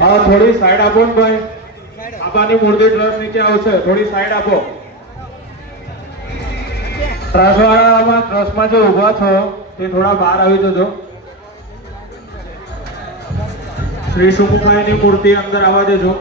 हाँ थोड़ी साइड आपो ने भाई आबानी मूर्ति ट्रस्ट नीचे आवशे थोड़ी साइड आपो ट्रस्ट वाळामां ट्रस्ट में जो उभा छो ते थोड़ा बहार आवी जजो श्री सुमुखाईनी मूर्ति अंदर आवा देजो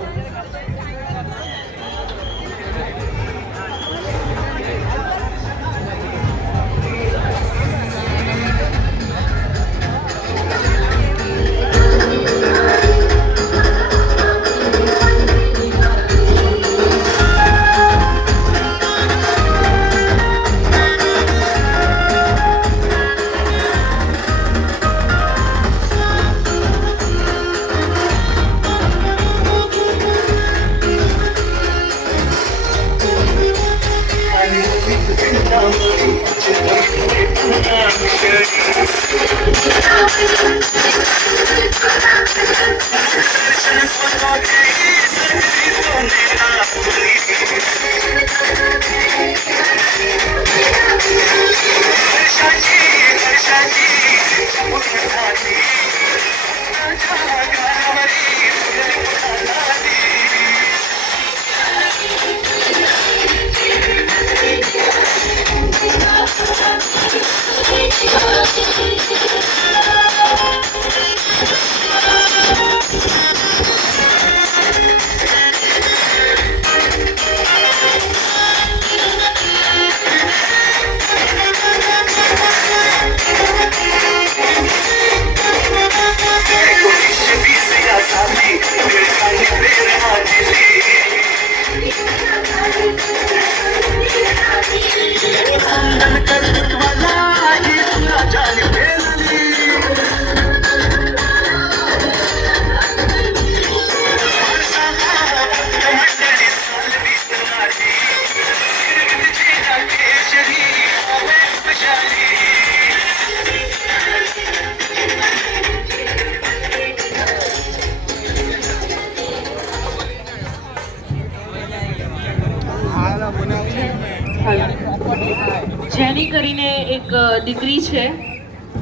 જેની કરીને એક દીકરી છે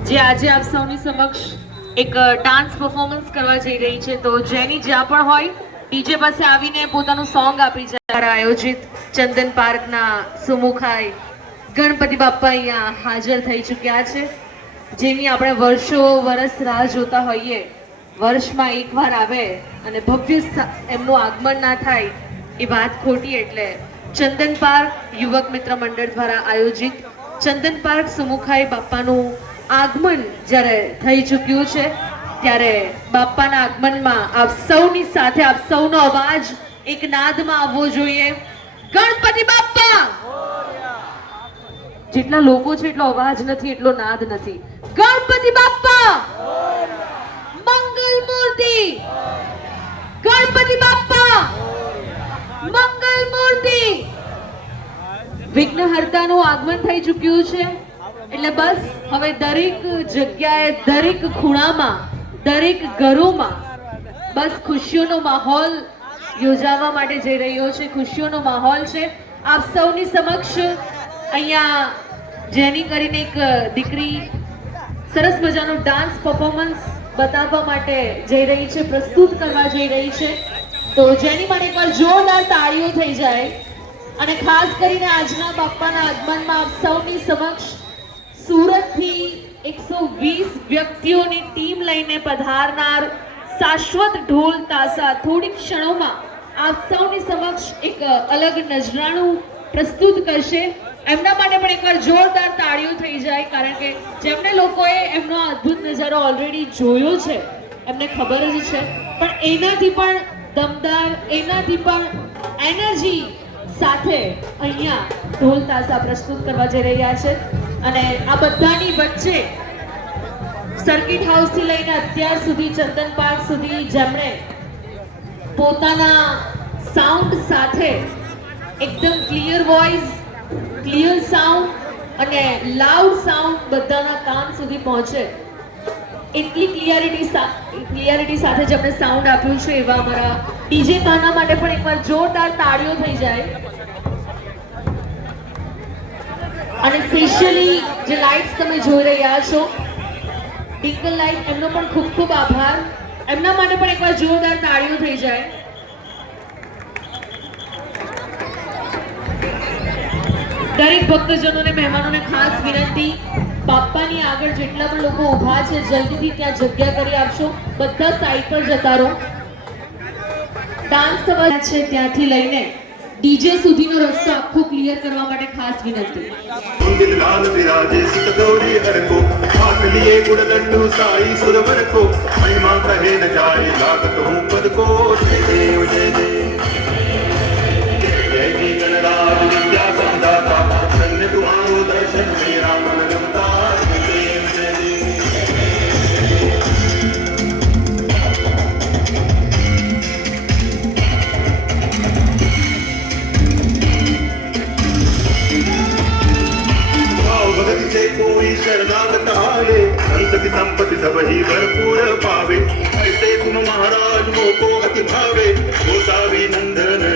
જે આજે આપ સૌની સમક્ષ એક ડાન્સ પરફોર્મન્સ કરવા જઈ રહી છે તો જેની જ્યાં પણ હોય ડીજે પાસે આવીને પોતાનું સોંગ આપી જાય આયોજિત ચંદન પાર્કના સુમુખાઈ ગણપતિ બાપ્પા અહીંયા હાજર થઈ ચૂક્યા છે જેની આપણે વર્ષો વર્ષ રાહ જોતા હોઈએ વર્ષમાં એકવાર આવે અને ભવ્ય એમનું આગમન ના થાય એ વાત ખોટી એટલે ચંદન પાર્ક યુવક મિત્ર મંડળ દ્વારા આયોજિત ચંદન પાર્ક સુમુખાઈ બાપ્પાનું આગમન જ્યારે થઈ ચૂક્યું છે ત્યારે બાપ્પાના આગમનમાં આપ સૌની સાથે આપ સૌનો અવાજ એક નાદમાં આવવો જોઈએ ગણપતિ બાપ્પા જેટલા લોકો છે એટલો અવાજ નથી એટલો નાદ નથી ગણપતિ બાપ્પા મંગલ મૂર્તિ ગણપતિ બાપ્પા મંગલ મૂર્તિ વિઘ્નહર્તાનું આગમન થઈ ચૂક્યું છે એટલે બસ હવે દરેક જગ્યાએ, દરેક ખૂણામાં, દરેક ઘરોમાં બસ ખુશીઓનો માહોલ યોજાવા માટે જઈ રહ્યો છે. ખુશીઓનો માહોલ છે. આપ સૌની સમક્ષ અહીંયા જેની કરીને એક દીકરી સરસ મજાનું ડાન્સ પરફોર્મન્સ બતાવવા માટે જઈ રહી છે, પ્રસ્તુત કરવા જઈ રહી છે. તો જેની માટે એકવાર જોરદાર તાળીઓ થઈ જાય. અને ખાસ કરીને આજના બાપ્પાના આગમનમાં આપ સૌની સમક્ષ સુરતથી 120 વ્યક્તિઓની ટીમ લઈને પધારનાર શાશ્વત ઢોલ તાસા થોડીક ક્ષણોમાં આપ સૌની સમક્ષ એક અલગ નજરાણું પ્રસ્તુત કરશે. એમના માટે પણ એકવાર જોરદાર તાળીઓ થઈ જાય, કારણ કે જેમને લોકોએ એમનો અદ્ભુત નજારો ઓલરેડી જોયો છે એમને ખબર જ છે, પણ એનાથી પણ દમદાર, એનાથી પણ એનર્જી સાથે અહીંયા ઢોલ તાસા પ્રસ્તુત કરવા જઈ રહ્યા છે. અને આ બધાની વચ્ચે સર્કિટ હાઉસ થી લઈને અત્યાર સુધી ચંદન પાર્ક સુધી જેમણે પોતાના સાઉન્ડ સાથે એકદમ ક્લિયર વોઇસ, ક્લિયર સાઉન્ડ અને લાઉડ સાઉન્ડ બધાના કાન સુધી પહોંચે એટલી ક્લિયરિટી સાથે જેમણે સાઉન્ડ આપ્યું છે એવા અમારા ડીજે કાના માટે પણ એકવાર જોરદાર તાળીઓ થઈ જાય. અને સ્પેશિયલી જે લાઇટ્સ તમે જોઈ રહ્યા છો, ટિંકલ લાઇટ, એમનો પણ ખૂબ ખૂબ આભાર. એમના માટે પણ એકવાર જોરદાર તાળીઓ થઈ જાય. દરેક ભક્તજનોને, મહેમાનોને ખાસ વિનંતી, બાપ્પાની આગળ જેટલા પણ લોકો ઊભા છે જલ્દીથી ત્યાં જગ્યા કરી આપશો. બધા સાઈડ પર જતા રહો. ડાન્સ થવા છે ત્યાંથી લઈને ડીજે સુધીનો રસ્તો આખો ક્લિયર કરવા માટે ખાસ વિનંતી. कुंदित लाल विराजे सुत गौरी हर को हाथ लिए गुड़ लड्डू साई सुरवर को महिमा कहे न जाए लागत हूँ पद को जय देव जय देव जय जी गणराज विद्या संदाता धन्य तुम्हारो दर्शन मेरा मन रमता जय देव जय देव भगति से कोई शरणागत आए संत की संपत्ति सब ही भरपूर पावे ऐसे तुम महाराज मोको अति भावे गोसावी नंदन